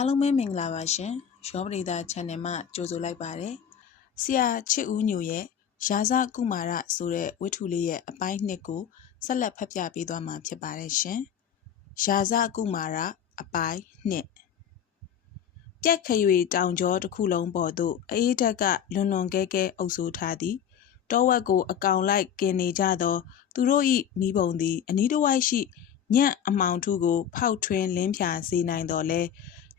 အားလုံးပဲမင်္ဂလာပါရှင်ရောပရိသ channel မှာကြိုဆိုလိုက်ပါတယ်ဆရာချစ်ဦးညိုရဲ့ရာဇကုမာရဆိုတဲ့ဝတ္ထုလေးရဲ့အပိုင်းနှစ်ကိုဆက်လက်ဖတ်ပြပေးသွားမှာဖြစ်ပါတယ်ရှင်ရာဇကုမာရအပိုင်းနှစ်ပြက်ခရွေတောင်ကျောတစ်ခုလုံးပေါ်သို့အေးဓာတ်ကလွန်လွန်ကဲကဲအုပ်ဆိုးထားသည်တောဝက်ကိုအကောင်လိုက်กินနေကြသော သူတို့၏မိဘုံသည် အနီးတစ်ဝိုက်ရှိညံ့အမောင်ထုကို ဖောက်ထွင်းလင်းဖြာစေနိုင်တော်လဲ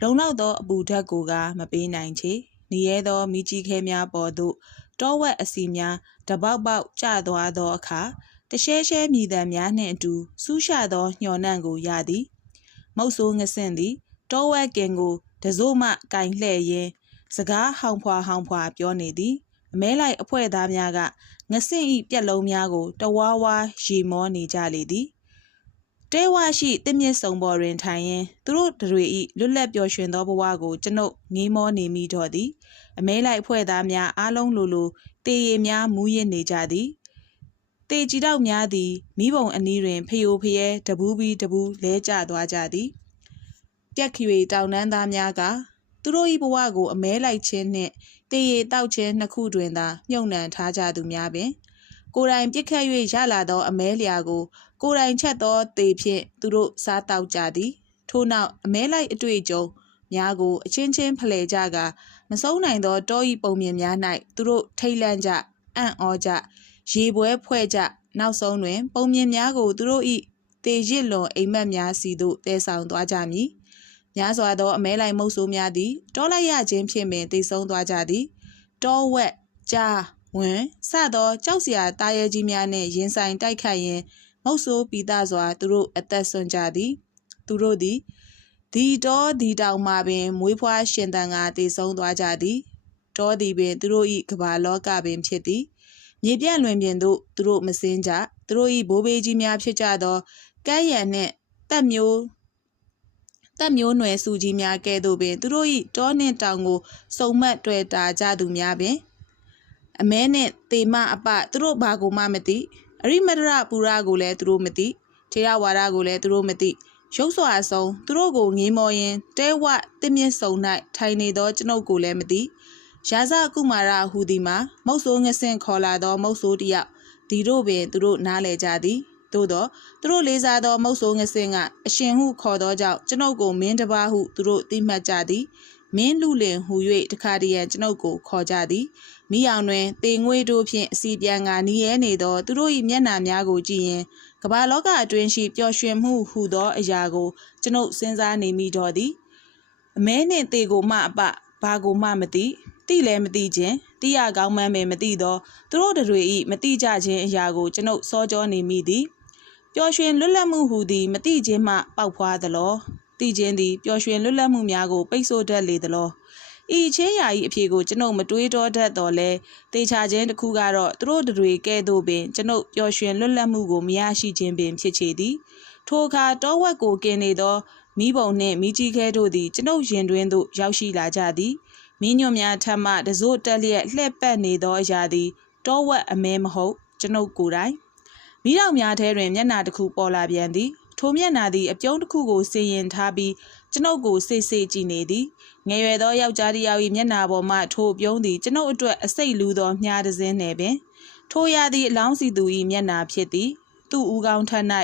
လုံလောက်သောအပူဓာတ်ကိုကမပေးနိုင်ချေနေရဲသောမိကြီးခဲများပေါ်သို့တောဝက်အစီများတပေါက်ပေါက်ကျသွားသောအခါတရှဲရှဲမြည်တံများနှင့်အတူစူးရှသောညှော်နှံ့ကိုရသည်မုတ်ဆိုးငဆင့်သည်တောဝက်ကင်ကိုတစိုးမှကင်လှဲ့ရင်းစကားဟောင်ဖွာဟောင်ဖွာပြောနေသည်အမဲလိုက်အဖွဲ့သားများကငဆင့်ဤပြက်လုံးများကိုတဝါဝါရေမောနေကြလေသည် တဲဝရှိတစ်မြစ်စုံပေါ်တွင်ထိုင်ရင်းသူတို့တွေဤလွတ်လပ်ပျော်ရွှင်သောဘဝကိုကျွန်ုပ်ငေးမောနေမိတော့သည်အမဲလိုက်အဖွဲ့သားများအားလုံးလိုလိုတေရီများမူးရစ်နေကြသည်တေကြည်တော့များသည်မိဘုံအနီးတွင်ဖယိုဖယဲတပူးပြီးတပူးလဲကျသွားကြသည်ပြက်ခွေတောင်တန်းသားများကသူတို့၏ဘဝကိုအမဲလိုက်ခြင်းနှင့်တေရီတောက်ခြင်းနှစ်ခုတွင်သာမြုံနှံထားကြသူများပင်ကိုယ်တိုင်ပြစ်ခတ်၍ရလာသောအမဲလျာကို ကိုယ်တိုင်ချက်သောတေဖြင့်သူတို့စားတောက်ကြသည်ထို့နောက်အမဲလိုက်အတွေ့အကြုံများကိုအချင်းချင်းဖလှယ်ကြကမဆုံးနိုင်သောတောဤပုံမြင်များ၌သူတို့ထိတ်လန့်ကြအံ့ဩကြရေပွဲဖွဲ့ကြနောက်ဆုံးတွင် ပုံမြင်များကိုသူတို့ဤတေရစ်လွန်အိမ်မက်များစီသို့တည်ဆောင်သွားကြမည်များစွာသောအမဲလိုက်မုတ်ဆိုးများသည်တောလိုက်ရခြင်းဖြင့်ပင်တည်ဆုံးသွားကြသည်တောဝက်ကြားဝင်စသောကြောက်စရာတာရဲကြီးများနှင့်ရင်ဆိုင်တိုက်ခတ်ရင်း မုတ်ဆိုးပီတာစွာသူတို့အသက်ဆွကြသည် သူတို့သည်ဒီတော်ဒီတောင်မှပင် မွေးဖွားရှင်သန်ကတည်ဆုံးသွားကြသည်တောသည်ပင်သူတို့၏ကဘာလောကပင်ဖြစ်သည်မြေပြန့်လွင်ပြင်သို့သူတို့မစင်းကြသူတို့၏ဘိုးဘေးကြီးများဖြစ်ကြသောကဲ့ရန်နှင့်တက်မျိုးတက်မျိုးနွယ်စုကြီးများကဲ့သို့ပင်သူတို့၏တောနှင့်တောင်ကိုစုံမက်တွေ့တာကြသူများပင်အမဲနှင့်တေမအပသူတို့ဘာကိုမှမသိ အရိမတရပူရကိုလည်းသူတို့မသိထေရဝါဒကိုလည်းသူတို့မသိရုပ်စွာအဆုံးသူတို့ကိုငေးမော်ရင်တဲဝတစ်မြင့်စုံ၌ထိုင်နေသောကျွန်ုပ်ကိုလည်းမသိရာဇကုမာရဟူသည်မှာမုတ်ဆိုးငဆင့်ခေါ်လာသောမုတ်ဆိုးတယောက်ဒီတို့ပင်သူတို့နားလဲကြသည်သို့သောသူတို့လေးစားသောမုတ်ဆိုးငဆင့်ကအရှင်ဟုခေါ်သောကြောင့်ကျွန်ုပ်ကိုမင်းတပါဟုသူတို့သိမှတ်ကြသည်မင်းလူလင်ဟူ၍တခါတည်းရန်ကျွန်ုပ်ကိုခေါ်ကြသည် မိအောင်တွင်တေငွေတို့ဖြင့်အစီပြန်ကနီးရဲနေသောသူတို့၏မျက်နှာများကိုကြည့်ရင်ကမ္ဘာလောကအတွင်းရှိပျော်ရွှင်မှုဟူသောအရာကိုကျွန်ုပ်စဉ်းစားနေမိတော့သည်အမဲနှင့်တေကိုမှအပဘာကိုမှမသိတိလည်းမသိခြင်းတိရကောင်းမှန်းပင်မသိသောသူတို့တွေ၏မသိကြခြင်းအရာကိုကျွန်ုပ်စောကြောနေမိသည်ပျော်ရွှင်လွတ်လပ်မှုဟူသည်မသိခြင်းမှပေါက်ဖွားသလောသိခြင်းသည်ပျော်ရွှင်လွတ်လပ်မှုများကိုပိတ်ဆို့တတ်လေသလော ဤချင်းရာဤအဖြေကိုကျွန်ုပ်မတွေးတောတတ်တော်လဲတေချာခြင်းတစ်ခုကတော့သူတို့တွေကဲ့သို့ပင်ကျွန်ုပ်ပျော်ရွှင်လွတ်လပ်မှုကိုမရရှိခြင်းပင်ဖြစ်ချေသည်ထိုအခါတောဝက်ကိုกินနေသောမိဘုံနှင့်မိကြီးခဲတို့သည်ကျွန်ုပ်ရင်တွင်သို့ရောက်ရှိလာကြသည်မင်းညွန့်များထပ်မှတစိုးတက်လျက်လှည့်ပတ်နေသောအရာသည်တောဝက်အမဲမဟုတ်ကျွန်ုပ်ကိုယ်တိုင်မိတော်များထဲတွင်မျက်နာတစ်ခုပေါ်လာပြန်သည် ထိုမျက်နာသည်အပြုံးတစ်ခုကိုစီရင်ထားပြီးကျွန်ုပ်ကိုစိတ်စိတ်ကြည့်နေသည်ငယ်ရွယ်သောယောက်ျားတစ်ယောက်၏မျက်နာပေါ်မှထိုပြုံးသည်ကျွန်ုပ်အတွက်အစိတ်လူသောမြားတစ်စင်းနှင့်ပင်ထိုရသည့်အလောင်းစီသူ၏မျက်နာဖြစ်သည်သူ့ဦးကောင်းထက်၌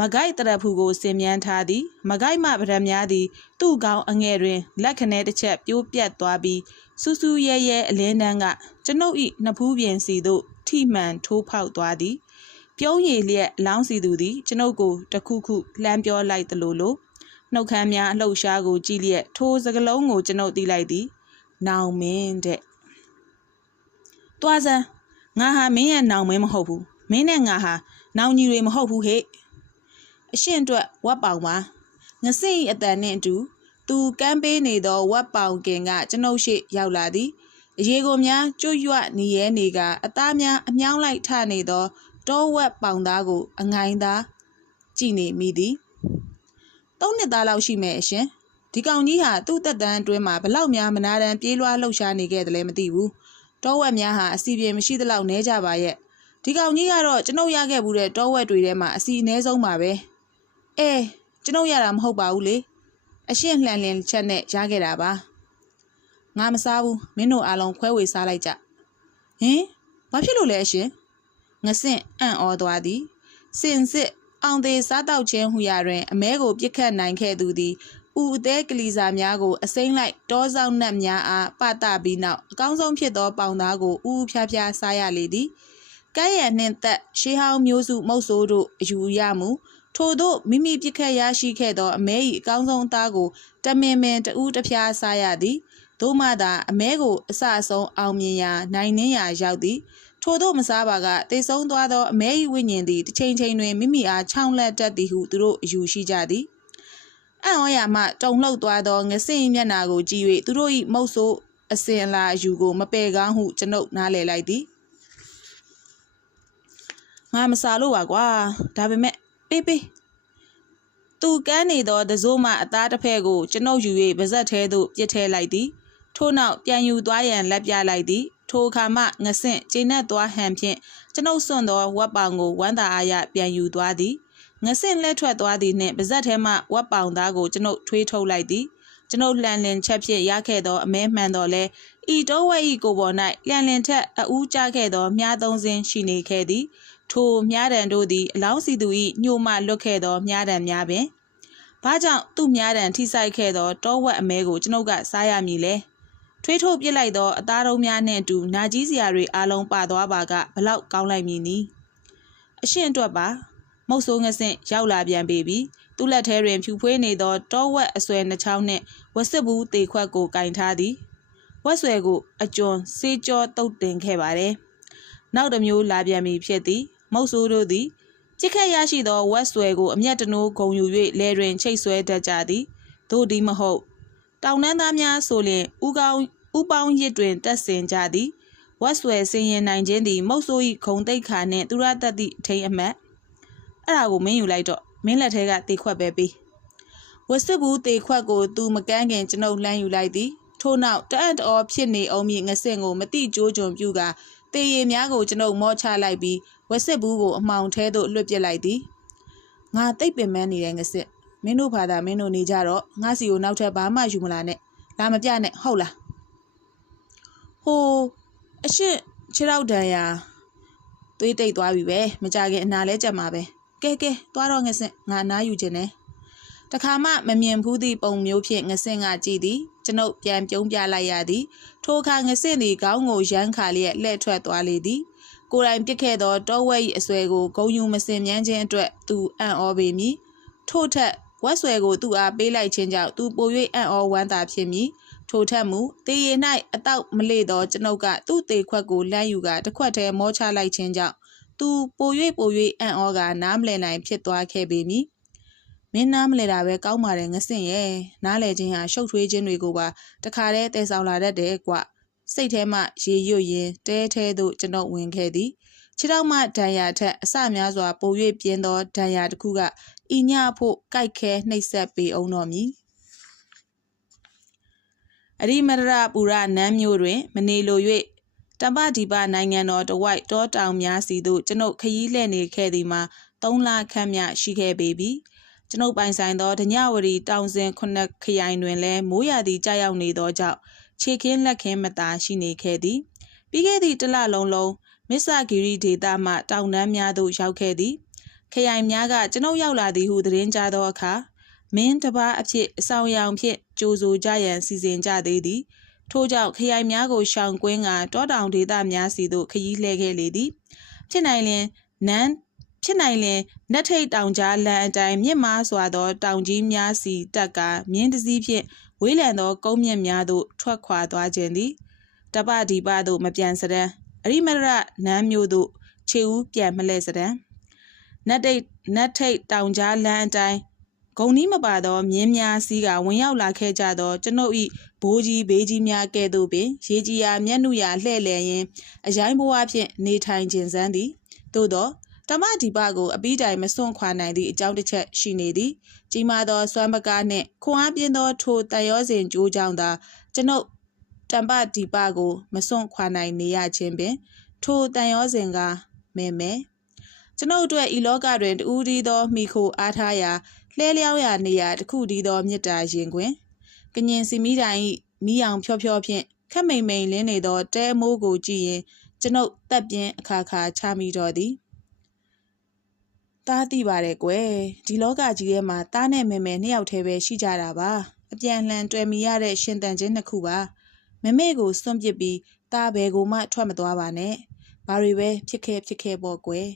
မဂိုက်တရဖူကိုစင်မြန်းထားသည်မဂိုက်မှဗရံများသည် သူ့ကောင်းအငယ်တွင် လက်ခနဲတစ်ချက်ပြိုးပြတ်သွားပြီးစူးစူးရဲရဲအလင်းတန်းကကျွန်ုပ်၏နှစ်ဖူးပြင်စီသို့ထိမှန်ထိုးဖောက်သွားသည် ပြုံးရည်လျက်လောင်းစီသူသည်ကျွန်ုပ်ကိုတခုခုလှမ်းပြောလိုက်သလိုလိုနှုတ်ခမ်းများအလှုပ်ရှားကိုကြည့်လျက်ထိုစကလုံးကိုကျွန်ုပ်သိလိုက်သည်နောင်မင်းတဲ့တွားစမ်းငါဟာမင်းရဲ့နောင်မင်းမဟုတ်ဘူးမင်းနဲ့ငါဟာနောင်ညီတွေမဟုတ်ဘူးဟဲ့အရှင်အတွက်ဝတ်ပေါင်ပါငစိအတန်နှင့်အတူသူကမ်းပေးနေသောဝတ်ပေါင်ကင်ကကျွန်ုပ်ရှိရောက်လာသည်အရေးကိုများကျွတ်ရွနေရဲနေကအသားများအမြောင်းလိုက်ထနေသော တောဝက်ပေါင်သားကို အငိုင်းသားကြည်နေမိသည်သုံးနှစ်သားလောက်ရှိမယ်အရှင်ဒီကောင်ကြီးဟာသူ့တက်တန်းအတွင်းမှာဘလောက်များမနာတမ်းပြေးလွှားလှုပ်ရှားနေခဲ့တယ်လဲမသိဘူးတောဝက်များဟာအစီပြေမရှိသလောက်နဲကြပါရဲ့ဒီကောင်ကြီးကတော့ကျွန်ုပ်ရခဲ့ဘူးတဲ့တောဝက်တွေထဲမှာအစီအနည်းဆုံးပါပဲအဲကျွန်ုပ်ရတာမဟုတ်ပါဘူးလေအရှင်းလှန်လင်းချက်နဲ့ရခဲ့တာပါငါမစားဘူးမင်းတို့အားလုံးခွဲဝေစားလိုက်ကြဟင်ဘာဖြစ်လို့လဲအရှင် ငဆင့်အံ့ဩသွားသည်စင်စစ်အောင်သေးစားတောက်ခြင်းဟူရာတွင်အမဲကိုပြစ်ခတ်နိုင်ခဲ့သူသည်ဥအသေးကလီစာများကိုအစိမ့်လိုက်တောဆောင်နှက်များအားပတပြီးနောက်အကောင်းဆုံးဖြစ်သောပေါင်သားကိုဥဥဖြားဖြားစားရလေသည်ကဲ့ရဲ့နှင့်သက်ရှေးဟောင်းမျိုးစုမုတ်ဆိုးတို့အယူရမှုထို့သောမိမိပြစ်ခတ်ရရှိခဲ့သောအမဲ၏အကောင်းဆုံးအသားကိုတမင်မင်တူးတပြားစားရသည်သို့မှသာအမဲကိုအဆအဆုံးအောင်မြင်ရာနိုင်နှင်းရာရောက်သည် ထို့သောမစားပါကတေဆုံးသွားသောအမဲ၏ဝိညာဉ်သည်တစ်ချိန်ချိန်တွင်မိမိအားချောင်းလက်တတ်သည်ဟုသူတို့အယူရှိကြသည်အံ့ဩရမှတုံလှုပ်သွားသောငစင်မျက်နာကိုကြည့်၍သူတို့၏မုတ်ဆိုးအစင်အလာအယူကို မပယ်ကောင်းဟုကျွန်ုပ်နားလည်လိုက်သည်ငါမစားလို့ပါကွာဒါပေမဲ့ပေးပေးသူကန်းနေသောတစိုးမှအသားတစ်ဖက်ကိုကျွန်ုပ်ယူ၍ပါဇက်ထဲသို့ပြစ်ထဲလိုက်သည်ထို့နောက်ပြန်ယူသွားရန်လက်ပြလိုက်သည် ထိုအခါမှငဆင့်ကျိနတ်သွားဟန်ဖြင့်ကျွန်ုပ်စွန့်သောဝက်ပောင်ကိုဝမ်းသာအားရပြန်ယူသွားသည်ငဆင့်လက်ထွက်သွားသည်နှင့်ပါဇက်ထဲမှဝက်ပောင်သားကိုကျွန်ုပ်ထွေးထုတ်လိုက်သည်ကျွန်ုပ်လှန်လင်ချက်ဖြင့်ရခဲ့သောအမဲမှန်တော်လဲဤတောဝဲဤကိုပေါ်၌လှန်လင်ထက်အူးကြခဲ့သောမြားသုံးစင်းရှိနေခဲ့သည်ထိုမြားတံတို့သည်အလောင်းစီသူ၏ညှို့မှလွတ်ခဲ့သောမြားတံများပင်ဘာကြောင့်သူ့မြားတံထိဆိုင်ခဲ့သောတောဝက်အမဲကိုကျွန်ုပ်ကစားရမည်လဲ ထွေးထုတ်ပစ်လိုက်သောအသားတုံးများနှင့်အတူနာကြီးစရာတွေအားလုံးပါသွားပါကဘလောက်ကောင်းလိုက်မည်နည်းအရှင့်အတွက်ပါမုတ်ဆိုးငဆင့်ရောက်လာပြန်ပေပြီသူ့လက်ထဲတွင်ဖြူဖွေးနေသောတောဝက်အဆွဲနှချောင်းနှင့်ဝစစ်ဘူးတေခွက်ကိုကင်ထားသည်ဝက်ဆွဲကိုအကျွန်းစေးကြောတုတ်တင်ခဲ့ပါတယ်နောက်တစ်မျိုးလာပြန်ပြီဖြစ်သည်မုတ်ဆိုးတို့သည်ကြစ်ခက်ရရှိသောဝက်ဆွဲကိုအမျက်တနိုးဂုံယူ၍လဲတွင်ချိတ်ဆွဲတတ်ကြသည်သို့ဒီမဟုတ်တောင်တန်းသားများဆိုလျင်ဥကောင်း ဥပေါင်းရစ်တွင်တက်ဆင်ကြသည်ဝက်ဆွဲစင်ရင်နိုင်ခြင်းသည်မုတ်ဆိုး၏ခုံတိတ်ခါနှင့်သူရတတ်သည့်အထိန်အမတ်အဲ့ဒါကိုမင်းယူလိုက်တော့မင်းလက်ထဲကတေခွက်ပဲပေးဝက်စစ်ဘူးတေခွက်ကိုသူမကန်းခင်ကျွန်ုပ်လှမ်းယူလိုက်သည်ထို့နောက်တအံ့တော်ဖြစ်နေအောင်မြင့်ငဆင့်ကိုမတိကြိုးကြုံပြူကတေရီများကိုကျွန်ုပ်မောချလိုက်ပြီးဝက်စစ်ဘူးကိုအမှောင်ထဲသို့လွှတ်ပစ်လိုက်သည်ငါတိတ်ပင်ပန်းနေတဲ့ငစစ်မင်းတို့ဘာသာမင်းတို့နေကြတော့ငါစီကိုနောက်ထပ်ဘာမှယူမလာနဲ့လာမပြနဲ့ဟုတ်လား ဟိုအရှင့်ခြေထောက်တန်ရာသွေးတိတ်သွားပြီပဲမကြခင်အနာလဲကြက်မှာပဲကဲကဲသွားတော့ငစင်ငါနားယူခြင်းနဲ့တခါမှမမြင်ဘူးသည့်ပုံမျိုးဖြင့်ငစင်ကကြည်သည်ကျွန်ုပ်ပြန်ပြုံးပြလိုက်ရသည်ထိုအခါငစင်သည်ခေါင်းကိုရမ်းခါလျက်လှဲ့ထွက်သွားလေသည်ကိုယ်တိုင်ပြစ်ခဲ့သောတောဝဲ၏အဆွဲကိုဂုံယူမစင်မြန်းခြင်းအတွက်သူအံ့ဩပေမည်ထို့ထက်ဝက်ဆွဲကိုသူ့အားပေးလိုက်ခြင်းကြောင့်သူပို၍အံ့ဩဝမ်းသာဖြစ်မည် ထိုထက်မူတေရီ၌အတောက်မလေသောကျွန်ုပ်ကသူ့တေခွက်ကိုလမ်းယူကတစ်ခွက်တည်းမောချလိုက်ခြင်းကြောင့်သူပို၍ပို၍အံ့ဩကနားမလည်နိုင်ဖြစ်သွားခဲ့ပေမည်မင်းနားမလဲတာပဲကောင်းပါတယ်ငဆင့်ရဲ့နားလဲခြင်းဟာရှုပ်ထွေးခြင်းတွေကိုပါတခါတည်းတည်ဆောင်လာတတ်တယ်ကွစိတ်ထဲမှရေရွတ်ရင်တဲထဲသို့ကျွန်ုပ်ဝင်ခဲ့သည်ခြေထောက်မှဒဏ်ရာထက်အစများစွာပို၍ပြင်းသောဒဏ်ရာတစ်ခုကဤညဖို့ကြိုက်ခဲနှိပ်စက်ပေအောင်တော်မည် အရိမရပူရနန်းမျိုးတွင် မနေလို၍တပဒီပနိုင်ငံတော်တဝိုက်တောတောင်များစီသို့ကျွန်ုပ်ခရီးလှည့်နေခဲ့သည်မှာ၃လခန့်မြရှိခဲ့ပေပြီကျွန်ုပ်ပိုင်ဆိုင်သောဒညဝရီတောင်စဉ်ခုနှစ်ခရိုင်တွင်လည်းမိုးရာသီကြာရောက်နေသောကြောင့်ခြေခင်းလက်ခင်းမသာရှိနေခဲ့သည်ပြီးခဲ့သည့်တစ်လလုံးလုံးမစ္ဆဂီရီဒေတာမှတောင်တန်းများသို့ရောက်ခဲ့သည်ခရိုင်များကကျွန်ုပ်ရောက်လာသည်ဟုသတင်းကြားသောအခါ မင်းတပားအဖြစ်အဆောင်ရောင်ဖြင့်ကြိုးဆိုကြရန်စီစဉ်ကြသေးသည်ထို့ကြောင့်ခရိုင်များကိုရှောင်ကွင်းကတောတောင်ဒေသများစီသို့ခရီးလှည့်ခဲ့လေသည်ဖြစ်နိုင်လျင်နန်းဖြစ်နိုင်လျင်နက်ထိတ်တောင်ကြားလမ်းအတိုင်းမြင့်မားစွာသောတောင်ကြီးများစီတက်ကမြင်းတစည်းဖြင့်ဝေးလံသောကုန်းမြင့်များသို့ထွက်ခွာသွားခြင်းသည်တပဒီပသို့မပြန်စတဲ့အရိမရနန်းမျိုးသို့ခြေဦးပြန်မလဲစတဲ့နတ်တိတ်နတ်ထိတ်တောင်ကြားလမ်းအတိုင်း ဂုံနီးမပါသောမြင်းများစီးကဝင်ရောက်လာခဲ့ကြသောကျွန်ုပ်၏ဘိုးကြီးဘေးကြီးများကဲ့သို့ပင်ရေကြီးရာမျက်နှုရာလှဲ့လည်ရင်းအရိုင်းဘဝဖြင့်နေထိုင်ခြင်းစမ်းသည်သို့သောတမဒီပကိုအပီးတိုင်မစွန့်ခွာနိုင်သည့်အကြောင်းတစ်ချက်ရှိနေသည်ကြီးမားသောစွမ်းပကားနှင့်ခွန်အားပြင်းသောထိုတန်ရောစဉ်ကြိုးကြောင့်သာကျွန်ုပ်တမ္ပဒီပကိုမစွန့်ခွာနိုင်နေရခြင်းပင် ထိုတန်ရောစဉ်ကမဲမဲကျွန်ုပ်အတွက်ဤလောကတွင်တူးဒီသောမိခိုအားထားရာ လှဲလျောင်းရာနေရာတစ်ခုတည်းသောမြစ်တာရင်တွင်ကညင်စီမီတိုင်ဤမီးအောင်ဖြောဖြောဖြင့်ခက်မိန်မိန်လင်းနေသောတဲမိုးကိုကြည့်ရင်ကျွန်ုပ်တက်ပြင်းအခါခါချမိတော်သည်တားသိပါတယ်ကွယ်ဒီလောကကြီးထဲမှာတားနဲ့မဲမဲနှစ်ယောက်တည်းပဲရှိကြတာပါအပြန်လှန်တွေ့မိရတဲ့ရှင်တန်ချင်းနှစ်ခုပါမမေကိုစွန့်ပစ်ပြီးတားဘယ်ကိုမှထွက်မသွားပါနဲ့ဘာတွေပဲဖြစ်ခဲ့ဖြစ်ခဲ့ပေါ့ကွယ်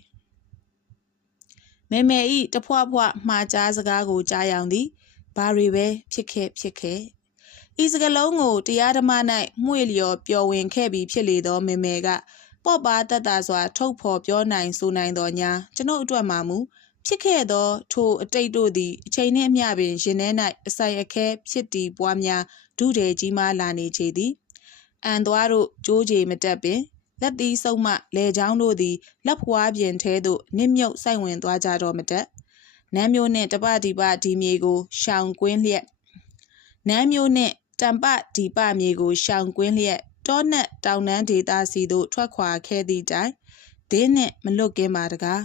မဲမဲဤတဖွားဖွားမှားကြားစကားကိုကြားရောင်သည်ဘာတွေပဲဖြစ်ခဲ့ဖြစ်ခဲ့ဤစကလုံးကိုတရားဓမ္မ၌မှု့လျော်ပျော်ဝင်ခဲ့ပြီးဖြစ်လေသောမေမေကပေါ့ပါတတ်တာစွာ ထုတ်ဖော်ပြောနိုင်ဆိုနိုင်သောညာကျွန်ုပ်အတွက်မှမူဖြစ်ခဲ့သော ထိုအတိတ်တို့သည်အချိန်နှင့်အမျှပင်ရင်ထဲ၌အဆိုင်အခဲဖြစ်တည်ပွားများဒုတေကြီးမားလာနေချေသည်အန်သွားတို့ကြိုးကြေမတက်ပင် လက်သီးဆုံးမှလေချောင်းတို့သည်လက်ဖွားပြင်ထဲသို့နစ်မြုပ်ဆိုင်ဝင်သွားကြတော့မတက်နမ်းမျိုးနှင့်တပတိပဒီမြေကိုရှောင်ကွင်းလျက်နမ်းမျိုးနှင့်တံပဒီပမြေကိုရှောင်ကွင်းလျက်တောနက်တောင်နန်းဒေသစီသို့ထွက်ခွာခဲ့သည့်တိုင်ဒင်းနှင့်မလွတ်ကင်းပါတကား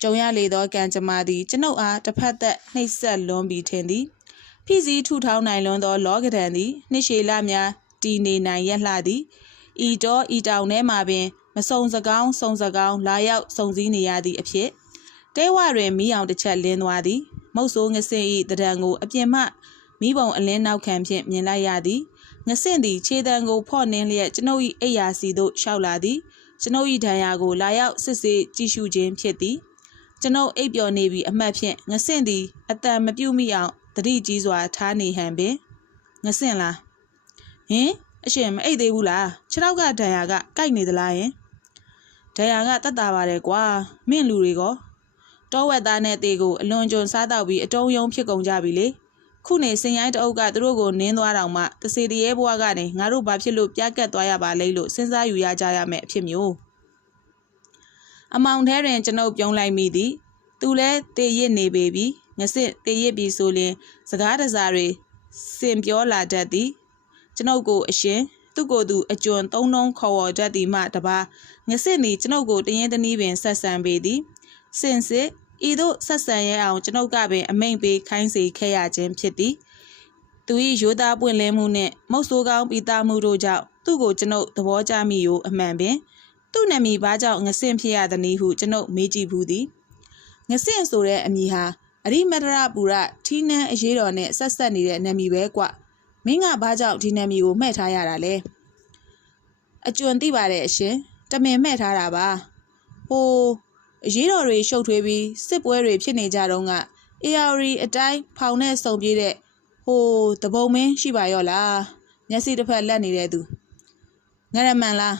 ကြုံရလေသောကံကြမ္မာသည်ကျွန်ုပ်အားတစ်ဖက်သက်နှိပ်စက်လွန်ပြီးထင်သည်ဖိစီးထုထောင်းနိုင်လွန်သောလောကဒန်သည်နှစ်ရှည်လများတည်နေနိုင်ရလှသည် ဤတော့ဤတောင်ထဲမှာပင် မစုံစကောင်းစုံစကောင်းလာရောက်စုံစည်းနေရသည့်အဖြစ်တဲဝတွင်မီးအောင်တစ်ချက်လင်းသွားသည် မုတ်ဆိုးငစင်ဤတံကို အပြင်မှမိဘုံအလင်းနောက်ခံဖြင့်မြင်လိုက်ရသည်ငဆင့်သည်ခြေတံကိုဖော့နှင်းလျက်ကျွန်ုပ်၏အိယာစီသို့ရှောက်လာသည်ကျွန်ုပ်၏ဒဏ်ရာကိုလာရောက်စစ်ဆေးကြည့်ရှုခြင်းဖြစ်သည်ကျွန်ုပ်အိပ်ပျော်နေပြီးအမှတ်ဖြင့်ငဆင့်သည်အတန်မပြုတ်မိအောင်တတိကြီးစွာထားနေဟန်ပင်ငဆင့်လားဟင် အရှင်မအိပ်သေးဘူးလားခြေထောက်ကဒဏ်ရာကကိုက်နေသလားယင်ဒဏ်ရာကတတ်တာပါတယ်ကွာမင်းလူတွေကတောဝက်သားနဲ့တေကိုအလွန်ကျွံစားတော့ပြီးအတုံးယုံဖြစ်ကုန်ကြပြီလေခုနေစင်ရိုင်းတအုပ်ကသူတို့ကိုနင်းသွားတော့မှတစေတရေဘွားကနေငါတို့ဘာဖြစ်လို့ပြက်ကတ်သွားရပါလိမ့်လို့စဉ်းစားယူရကြရမယ်အဖြစ်မျိုးအမောင်ထဲတွင်ကျွန်ုပ်ပြုံးလိုက်မိသည်သူလဲတေရစ်နေပေပြီငစစ်တေရစ်ပြီဆိုရင်စကားတစားတွေစင်ပြောလာတတ်သည် ကျွန်ုပ်ကိုအရှင်သူ့ကိုယ်သူအကျွံသုံးလုံးခေါ်ဝေါ်တတ်သည်မှတပါငစစ်သည်ကျွန်ုပ်ကိုတရင်တနည်းပင်ဆက်ဆံပေသည်စင်စစ်ဤသို့ဆက်ဆံရအောင်ကျွန်ုပ်ကပင်အမိန်ပေးခိုင်းစေခဲ့ရခြင်းဖြစ်သည်သူ၏ရိုးသားပွင့်လင်းမှုနှင့်မုတ်ဆိုးကောင်းပိသားမှုတို့ကြောင့်သူ့ကိုကျွန်ုပ်သဘောကျမိရိုအမှန်ပင်သူ့နာမည်ဘာကြောင့်ငဆင့်ဖြစ်ရသနည်းဟုကျွန်ုပ်မေးကြည့်ဘူးသည်ငဆင့်ဆိုတဲ့အမည်ဟာအရိမတရပူရထီးနန်းအရေးတော်နဲ့ဆက်ဆက်နေတဲ့နာမည်ပဲကွ မင်းကဘာကြောင့်ဒီနာမည်ကိုမှဲ့ထားရတာလဲအကျွံသိပါတယ်အရှင်တမင်မှဲ့ထားတာပါဟိုအရေးတော်တွေရှုပ်ထွေးပြီးစစ်ပွဲတွေဖြစ်နေကြတော့က ARD အတိုင်းဖောင်နဲ့စုံပြေးတဲ့ဟိုတပုံမင်းရှိပါရောလားမျက်စိတစ်ဖက်လက်နေတဲ့သူငရမန်လား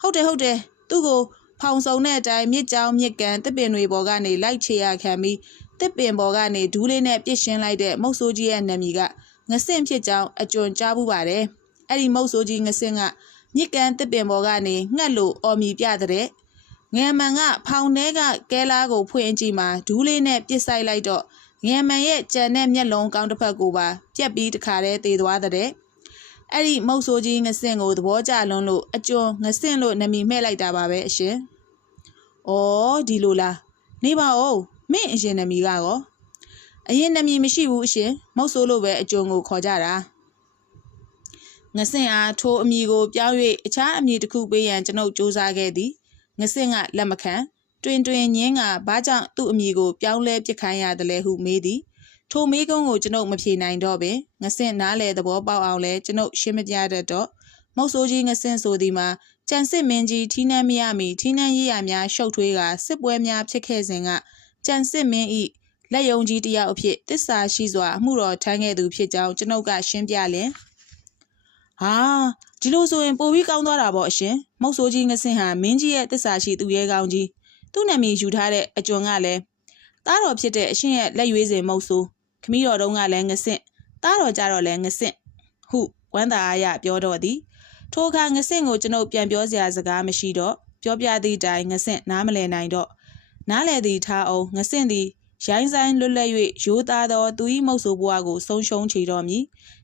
ဟုတ်တယ်ဟုတ်တယ်သူ့ကိုဖောင်စုံတဲ့အတိုင်းမြစ်ကြောင်းမြစ်ကန်တစ်ပင်တွေပေါ်ကနေလိုက်ချေရခံပြီးတစ်ပင်ပေါ်ကနေဒူးလေးနဲ့ပြစ်ရှင်းလိုက်တဲ့မုတ်ဆိုးကြီးရဲ့နာမည်က ငဆင့်ဖြစ်ကြောင်းအကြွန်ကြားမှုပါတယ်အဲ့ဒီမုတ်ဆိုးကြီးငဆင့်ကမြစ်ကန်တစ်ပင်ပေါ်ကနေငှက်လို့အော်မီပြတဲ့ငယ်မန်ကဖောင်ထဲကကဲလားကိုဖွင့်ကြည့်မှဒူးလေးနဲ့ပြစ်ဆိုင်လိုက်တော့ငယ်မန်ရဲ့ကြံတဲ့မျက်လုံးကောင်းတစ်ဖက်ကိုပါပြက်ပြီးတခါတည်းသေသွားတဲ့အဲ့ဒီမုတ်ဆိုးကြီးငဆင့်ကိုသဘောကျလွန်းလို့အကျွန်းငဆင့်လို့နာမည်မှဲ့လိုက်တာပါပဲအရှင်။အော်ဒီလိုလားနေပါဦးမင်းအရင်နာမည်ကရော အရင်နာမည်မရှိဘူးအရှင်မုတ်ဆိုးလို့ပဲအကျွန်းကိုခေါ်ကြတာ။ငဆင့်အားထိုအမည်ကိုပြောင်း၍အခြားအမည်တစ်ခုပေးရန်ကျွန်ုပ်စူးစမ်းခဲ့သည်။ငဆင့်ကလက်မခံတွင်တွင်ညင်းကဘာကြောင့်သူ့အမိကိုပြောင်းလဲပစ်ခိုင်းရတယ်လဲဟုမေးသည်ထိုမေးကုန်းကိုကျွန်ုပ်မဖြေနိုင်တော့ပင်ငဆင့်နားလေသဘောပေါက်အောင်လဲကျွန်ုပ်ရှင်းမပြတတ်တော့မုတ်ဆိုးကြီးငဆင့်ဆိုသည်မှာကြံစစ်မင်းကြီးထီးနှံမရမီထီးနှံရရများရှုပ်ထွေးကစစ်ပွဲများဖြစ်ခဲ့စဉ်ကကြံစစ်မင်းဤ လက်ယုံကြီးတယောက်အဖြစ်တစ္ဆာရှိစွာအမှုတော်ထမ်းခဲ့သူဖြစ်ကြောင်းကျွန်ုပ်ကရှင်းပြလင်ဟာဒီလိုဆိုရင်ပိုပြီးကောင်းသွားတာပေါ့အရှင်မုတ်ဆိုးကြီးငဆင့်ဟာမင်းကြီးရဲ့တစ္ဆာရှိသူရဲကောင်းကြီးသူ့နာမည်ယူထားတဲ့အကျွန်းကလည်းသားတော်ဖြစ်တဲ့အရှင်ရဲ့လက်ရွေးစင်မုတ်ဆိုးခမီးတော်တုံးကလည်းငဆင့်သားတော်ကြတော့လည်းငဆင့်ဟုဝမ်းသာအားရပြောတော့သည်ထိုအခါငဆင့်ကိုကျွန်ုပ်ပြန်ပြောစရာစကားမရှိတော့ပြောပြသည့်တိုင်ငဆင့်နားမလည်နိုင်တော့နားလည်သည်ထားအောင်ငဆင့်သည် ရိုင်းဆိုင်လွတ်လပ်၍ရိုးသားသောသူ၏မုတ်ဆိုးဘွားကိုဆုံးရှုံးချေတော်မူ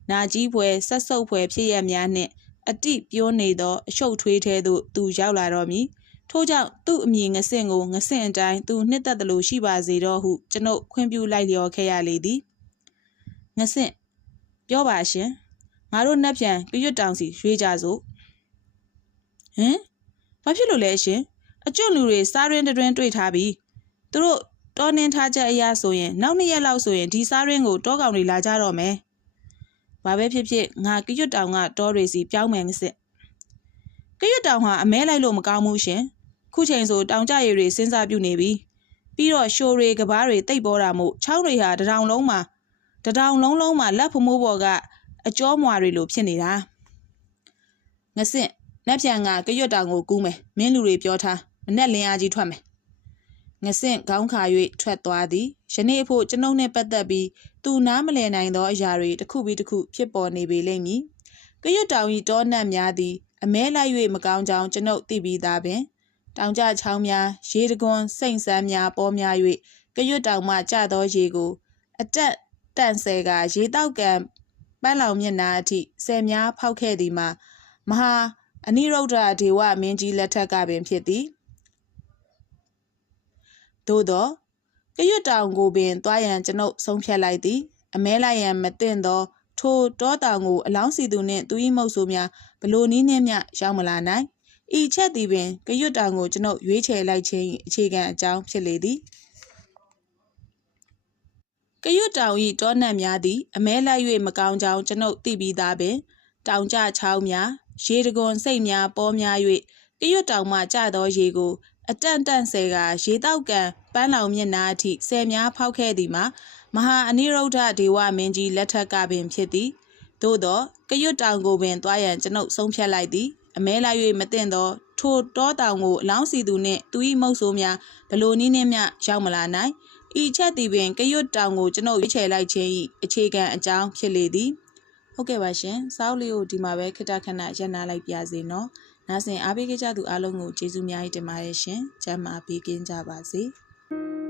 နာကြီးဖွယ်ဆက်ဆုပ်ဖွယ်ဖြစ်ရများနှင့်အတိပြောနေသောအရှုပ်ထွေးထဲသို့သူရောက်လာတော်မူထို့ကြောင့်သူ့အမည်ငဆင့်ကိုငဆင့်အတိုင်းသူနှစ်သက်သလိုရှိပါစေတော့ဟုကျွန်ုပ်ခွင့်ပြုလိုက်လျော်ခဲ့ရလေသည်ငဆင့်ပြောပါရှင်ငါတို့နှက်ပြန်ပြရွတ်တောင်စီရွေးကြစို့ဟင်ဘာဖြစ်လို့လဲရှင်အကျွတ်လူတွေစားရင်းတွင်တွေ့ထားပြီသူတို့ တောနှင်းထားချက်အရာဆိုရင်နောက်နှစ်ရက်လောက်ဆိုရင်ဒီစားရင်းကိုတောကောင်တွေလာကြတော့မယ်ဘာပဲဖြစ်ဖြစ်ငါပြရွတ်တောင်ကတောတွေစီပြောင်းမယ်ငစစ်ပြရွတ်တောင်ဟာအမဲလိုက်လို့မကောင်းဘူးရှင်ခုချိန်ဆိုတောင်ကြရည်တွေစဉ်းစားပြုနေပြီပြီးတော့ရှိုးတွေကဘားတွေတိတ်ပေါ်တာမို့ချောင်းတွေဟာတထောင်လုံးမှာတထောင်လုံးလုံးမှာလက်ဖမိုးပေါ်ကအကျောမွာတွေလိုဖြစ်နေတာငဆင့်နှက်ဖြန်ကကရွတ်တောင်ကိုကူးမယ်မင်းလူတွေပြောထားမနဲ့လင်းအားကြီးထွက်မယ် ငဆင့်ခေါင်းခါ၍ထွက်သွားသည်ယနေ့အဖို့ကျွန်ုပ်နှင့်ပတ်သက်ပြီးသူနားမလည်နိုင်သောအရာတွေတစ်ခုပြီးတစ်ခုဖြစ်ပေါ်နေပေလိမ့်မည်ကရွတ်တောင်၏တောနတ်များသည်အမဲလိုက်၍မကောင်းကြောင်းကျွန်ုပ်သိပြီးသားပင်တောင်ကျချောင်းများရေတကွန်စိမ့်ဆန်းများပေါ်များ၍ကရွတ်တောင်မှကျသောရေကို အတက်တန့်ဆဲကရေတောက်ကံပန်းလောင်မျက်နှာအထိဆယ်များဖောက်ခဲ့သည်မှာမဟာအနိရုဒ္ဓဒေဝမင်းကြီးလက်ထက်ကပင်ဖြစ်သည် သို့သောကရွတ်တောင်ကိုပင်သွားရန်ကျွန်ုပ်ဆုံးဖြတ်လိုက်သည် အမဲလိုက်ရန်မသင့်သော ထိုတောတောင်ကိုအလောင်းစီသူနှင့်သူ၏မုတ်ဆိုးများဘလို့နည်းနှင့်မျှရောက်မလာနိုင်ဤချက်သည်ပင်ကရွတ်တောင်ကိုကျွန်ုပ်ရွေးချယ်လိုက်ခြင်း၏အခြေခံအကြောင်းဖြစ်လေသည်ကရွတ်တောင်၏တောနတ်များသည်အမဲလိုက်၍မကောင်းကြောင်းကျွန်ုပ်သိပြီးသားပင်တောင်ကျချောင်းများရေတကွန်စိတ်များပေါ်များ၍ကရွတ်တောင်မှကျသောရေကို အတန့်တန့်ဆဲကရေတောက်ကံပန်းလောင်မျက်နှာအထိဆယ်များဖောက်ခဲ့သည်မှာမဟာအနိရုဒ္ဓဒေဝမင်းကြီးလက်ထက်ကပင်ဖြစ်သည်သို့သောကရွတ်တောင်ကိုပင်သွားရန်ကျွန်ုပ်ဆုံးဖြတ်လိုက်သည်အမဲလိုက်၍မသင့်သောထိုတောတောင်ကိုအလောင်းစီသူနှင့်သူ၏မုတ်ဆိုးများဘလို့နည်းနှင့်မျှရောက်မလာနိုင်ဤချက်သည်ပင်ကရွတ်တောင်ကိုကျွန်ုပ်ရွေးချယ်လိုက်ခြင်း၏အခြေခံအကြောင်းဖြစ်လေသည်ဟုတ်ကဲ့ပါရှင်စောက်လေးကိုဒီမှာပဲခိတ္တခဏရပ်နာလိုက်ပြစေနော် နားဆင်အားပေးကြသူအားလုံးကိုကျေးဇူးများကြီးတင်ပါတယ်ရှင်ကျမ်းမာပေးကင်းကြပါစေ။